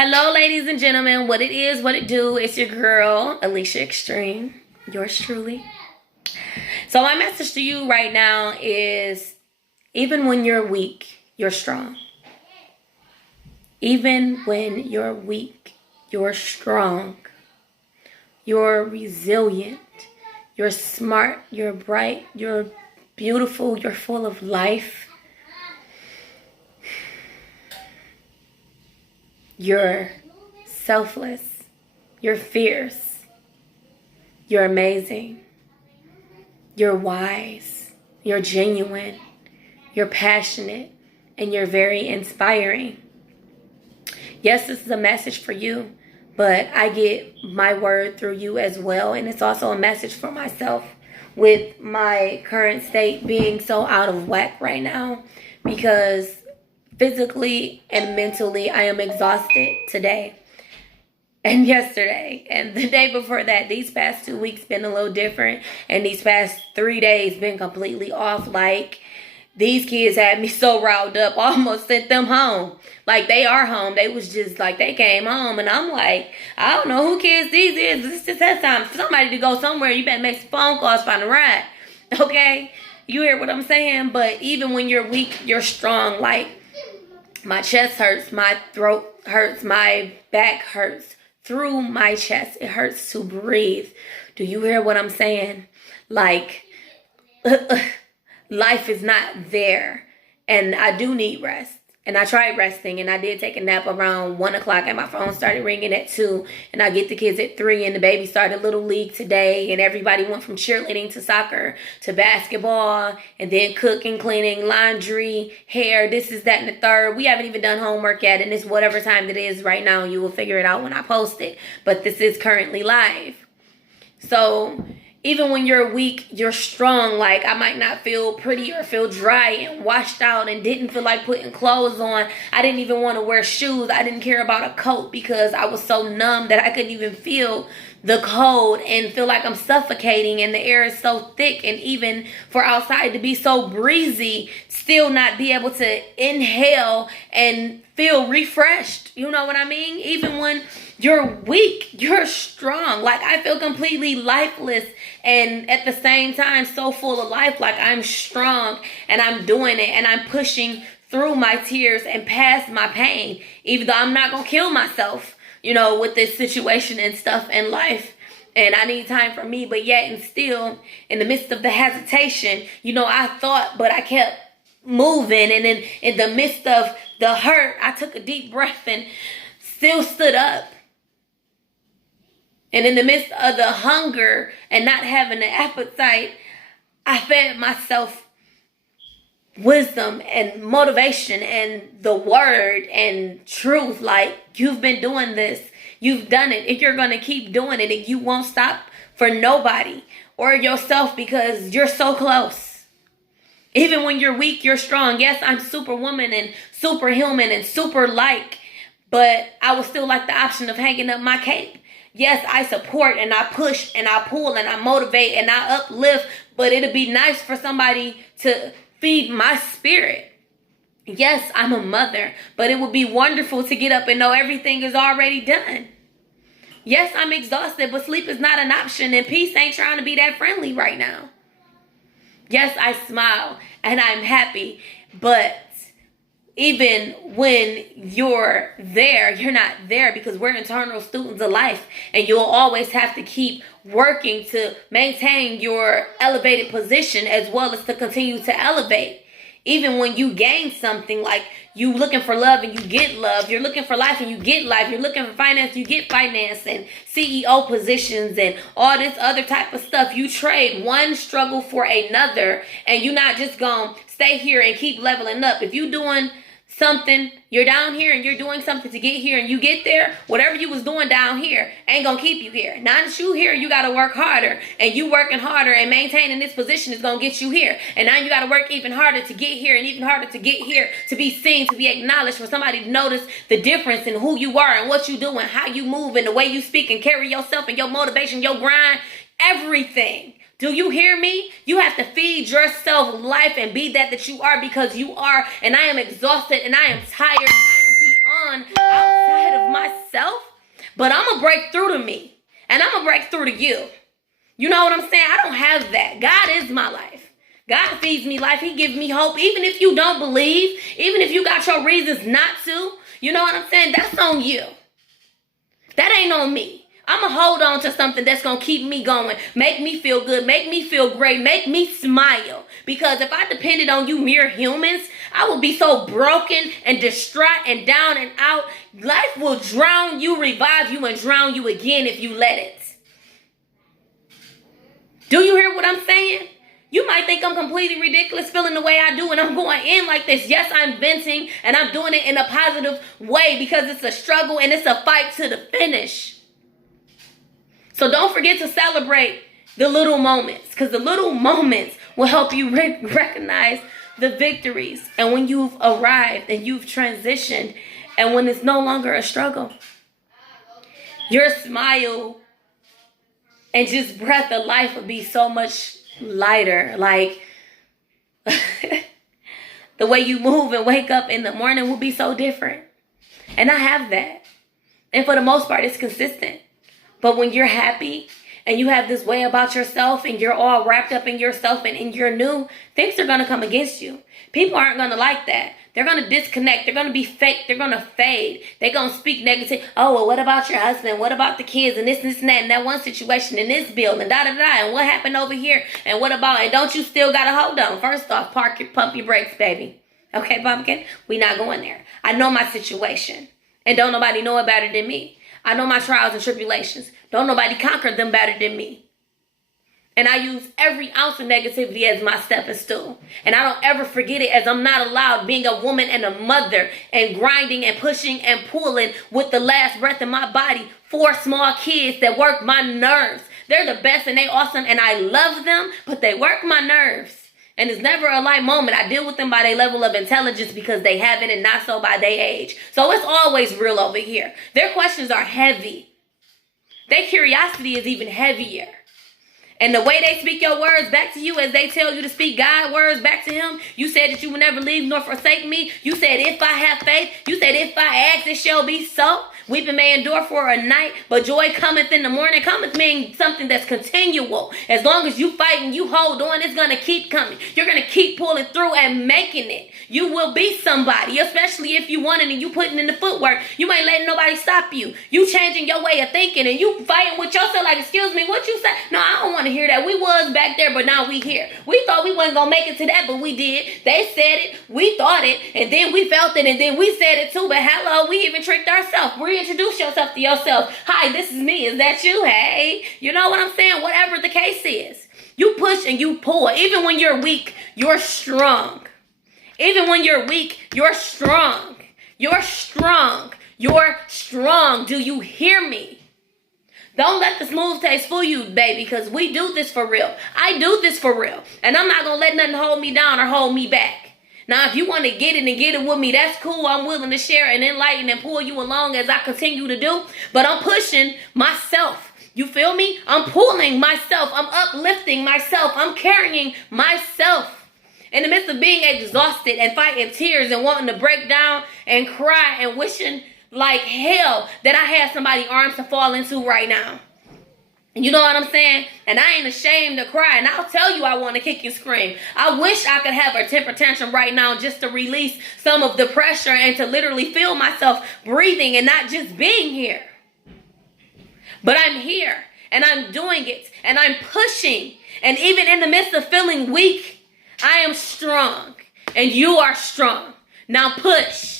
Hello, ladies and gentlemen. What it is, what it do. It's your girl, Alicia Xtreme. Yours truly. So my message to you right now is, even when you're weak, you're strong. Even when you're weak, you're strong. You're resilient. You're smart. You're bright. You're beautiful. You're full of life. You're selfless. You're fierce. You're amazing. You're wise. You're genuine. You're passionate. And you're very inspiring. Yes, this is a message for you, but I get my word through you as well. And it's also a message for myself with my current state being so out of whack right now, because physically and mentally, I am exhausted today and yesterday and the day before that. These past 2 weeks been a little different, and these past 3 days been completely off. Like, these kids had me so riled up, I almost sent them home. Like, they are home. They was just like, they came home, and I'm like, I don't know who kids these is. It's just that time for somebody to go somewhere. You better make some phone calls, find a ride. Okay? You hear what I'm saying? But even when you're weak, you're strong. Like, my chest hurts, my throat hurts, my back hurts. Through my chest, it hurts to breathe. Do you hear what I'm saying? Like, life is not there, and I do need rest. And I tried resting, and I did take a nap around 1 o'clock, and my phone started ringing at 2, and I get the kids at 3, and the baby started Little League today, and everybody went from cheerleading to soccer to basketball, and then cooking, cleaning, laundry, hair, this is that and the third. We haven't even done homework yet, and it's whatever time it is right now. You will figure it out when I post it, but this is currently live. So even when you're weak, you're strong. Like, I might not feel pretty or feel dry and washed out and didn't feel like putting clothes on. I didn't even want to wear shoes. I didn't care about a coat because I was so numb that I couldn't even feel the cold and feel like I'm suffocating, and the air is so thick, and even for outside to be so breezy, still not be able to inhale and feel refreshed. You know what I mean? Even when you're weak, you're strong. Like, I feel completely lifeless, and at the same time so full of life. Like, I'm strong and I'm doing it, and I'm pushing through my tears and past my pain, even though I'm not gonna kill myself, you know, with this situation and stuff in life. And I need time for me, but yet and still, in the midst of the hesitation, you know, I thought, but I kept moving. And in the midst of the hurt, I took a deep breath and still stood up. And in the midst of the hunger and not having an appetite, I fed myself wisdom and motivation and the word and truth. Like, you've been doing this. You've done it. If you're going to keep doing it, and you won't stop for nobody or yourself, because you're so close. Even when you're weak, you're strong. Yes, I'm superwoman and superhuman and super like, but I would still like the option of hanging up my cape. Yes, I support and I push and I pull and I motivate and I uplift, but it'd be nice for somebody to feed my spirit. Yes, I'm a mother, but it would be wonderful to get up and know everything is already done. Yes, I'm exhausted, but sleep is not an option, and peace ain't trying to be that friendly right now. Yes, I smile and I'm happy, but even when you're there, you're not there, because we're internal students of life, and you'll always have to keep working to maintain your elevated position as well as to continue to elevate. Even when you gain something, like you looking for love and you get love, you're looking for life and you get life, you're looking for finance, you get finance, and CEO positions and all this other type of stuff. You trade one struggle for another, and you're not just gonna stay here and keep leveling up. If you doing something, you're down here and you're doing something to get here, and you get there, whatever you was doing down here ain't gonna keep you here. Now that you here, you gotta work harder, and you working harder and maintaining this position is gonna get you here. And now you gotta work even harder to get here, and even harder to get here, to be seen, to be acknowledged, for somebody to notice the difference in who you are and what you do and how you move and the way you speak and carry yourself and your motivation, your grind, everything. Do you hear me? You have to feed yourself life and be that you are, because you are. And I am exhausted and I am tired. I am beyond outside of myself. But I'm going to break through to me. And I'm going to break through to you. You know what I'm saying? I don't have that. God is my life. God feeds me life. He gives me hope. Even if you don't believe, even if you got your reasons not to, you know what I'm saying? That's on you. That ain't on me. I'm going to hold on to something that's going to keep me going, make me feel good, make me feel great, make me smile. Because if I depended on you mere humans, I would be so broken and distraught and down and out. Life will drown you, revive you, and drown you again if you let it. Do you hear what I'm saying? You might think I'm completely ridiculous feeling the way I do and I'm going in like this. Yes, I'm venting and I'm doing it in a positive way because it's a struggle and it's a fight to the finish. So don't forget to celebrate the little moments, because the little moments will help you recognize the victories. And when you've arrived and you've transitioned and when it's no longer a struggle, your smile and just breath of life will be so much lighter. Like the way you move and wake up in the morning will be so different. And I have that. And for the most part, it's consistent. But when you're happy and you have this way about yourself and you're all wrapped up in yourself and you're new, things are going to come against you. People aren't going to like that. They're going to disconnect. They're going to be fake. They're going to fade. They're going to speak negative. Oh, well, what about your husband? What about the kids and this and that and that one situation in this bill and da-da-da and what happened over here and what about, and don't you still got to hold on? First off, pump your brakes, baby. Okay, pumpkin? We not going there. I know my situation and don't nobody know it better than me. I know my trials and tribulations. Don't nobody conquer them better than me. And I use every ounce of negativity as my stepping stool. And I don't ever forget it, as I'm not allowed, being a woman and a mother and grinding and pushing and pulling with the last breath in my body. 4 small kids that work my nerves. They're the best and they awesome and I love them, but they work my nerves. And it's never a light moment. I deal with them by their level of intelligence because they have it and not so by their age. So it's always real over here. Their questions are heavy. Their curiosity is even heavier. And the way they speak your words back to you as they tell you to speak God words back to him. You said that you will never leave nor forsake me. You said if I have faith. You said if I ask, it shall be so. Weeping may endure for a night, but joy cometh in the morning. Cometh means something that's continual. As long as you fight and you hold on, it's going to keep coming. You're going to keep pulling through and making it. You will be somebody, especially if you want it and you putting in the footwork. You ain't letting nobody stop you. You changing your way of thinking and you fighting with yourself like, excuse me, what you say? No, I don't want to hear that. We was back there, but now we here. We thought we wasn't going to make it to that, but we did. They said it, we thought it, and then we felt it, and then we said it too. But hello, we even tricked ourselves. Reintroduce yourself to yourself. Hi, this is me. Is that you? Hey, you know what I'm saying? Whatever the case is, you push and you pull. Even when you're weak, you're strong. Even when you're weak, you're strong. You're strong. You're strong. Do you hear me? Don't let the smooth taste fool you, baby, because we do this for real. I do this for real. And I'm not going to let nothing hold me down or hold me back. Now, if you want to get it and get it with me, that's cool. I'm willing to share and enlighten and pull you along as I continue to do. But I'm pushing myself. You feel me? I'm pulling myself. I'm uplifting myself. I'm carrying myself. In the midst of being exhausted and fighting tears and wanting to break down and cry and wishing like hell that I had somebody's arms to fall into right now. You know what I'm saying? And I ain't ashamed to cry. And I'll tell you I want to kick and scream. I wish I could have a temper tantrum right now just to release some of the pressure and to literally feel myself breathing and not just being here. But I'm here and I'm doing it and I'm pushing. And even in the midst of feeling weak, I am strong and you are strong. Now push.